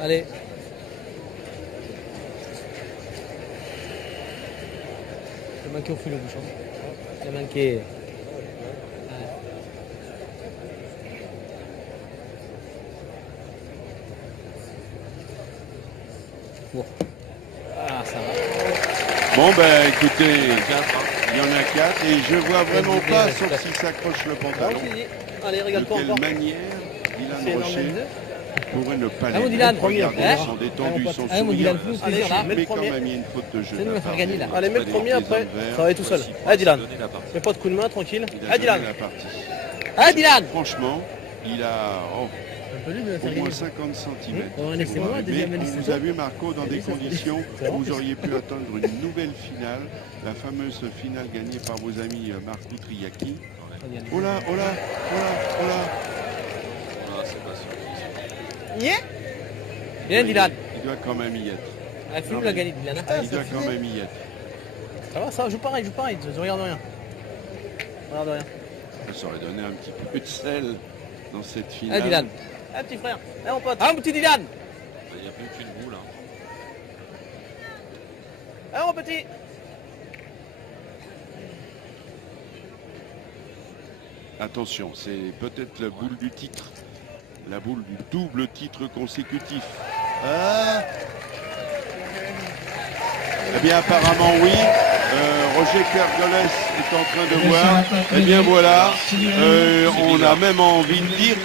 Allez. Il a manqué au fil au bouchon. Il a manqué. Bon. Ah, ça va. Bon, ben écoutez, il y en a 4 et je vois vraiment pas, sauf s'il s'accroche le pantalon. Allez, regarde-toi de encore. quelle manière Dylan Rocher pourrait ne pas les Dylan, regarder, hein, ils sont détendus, ils sont mon souriants. Dylan, Allez, Mais quand même, il y a une faute de jeu. C'est nous, on va faire gagner là. Allez, mets le premier après. Ça va aller tout seul. Allez, Dylan. Fais pas de coup de main, tranquille. Allez, Dylan. Allez, Dylan. Franchement, il a au moins 50 cm. Mais on vous a vu, Marco, dans des conditions où vous auriez pu atteindre une nouvelle finale, la fameuse finale gagnée par vos amis Marco Triaki. Oh là, oh là, oh là, oh là. Bien, Dylan. Il doit quand même y être. Ah, Philippe l'a gagné, Dylan. Il doit quand même y être. Ça va, joue pareil, je regarde rien. Regarde rien. Ça aurait donné un petit peu de sel dans cette finale. Allez, Dylan. Ah, petit frère. Allez, mon pote. Ah, mon petit Dylan. Il n'y a plus qu'une boule. Allez, mon petit. Attention, c'est peut-être la boule du titre. La boule du double titre consécutif. Ah. Eh bien, apparemment, oui. Roger Kergoles est en train de voir. Eh bien, voilà. On a même envie de dire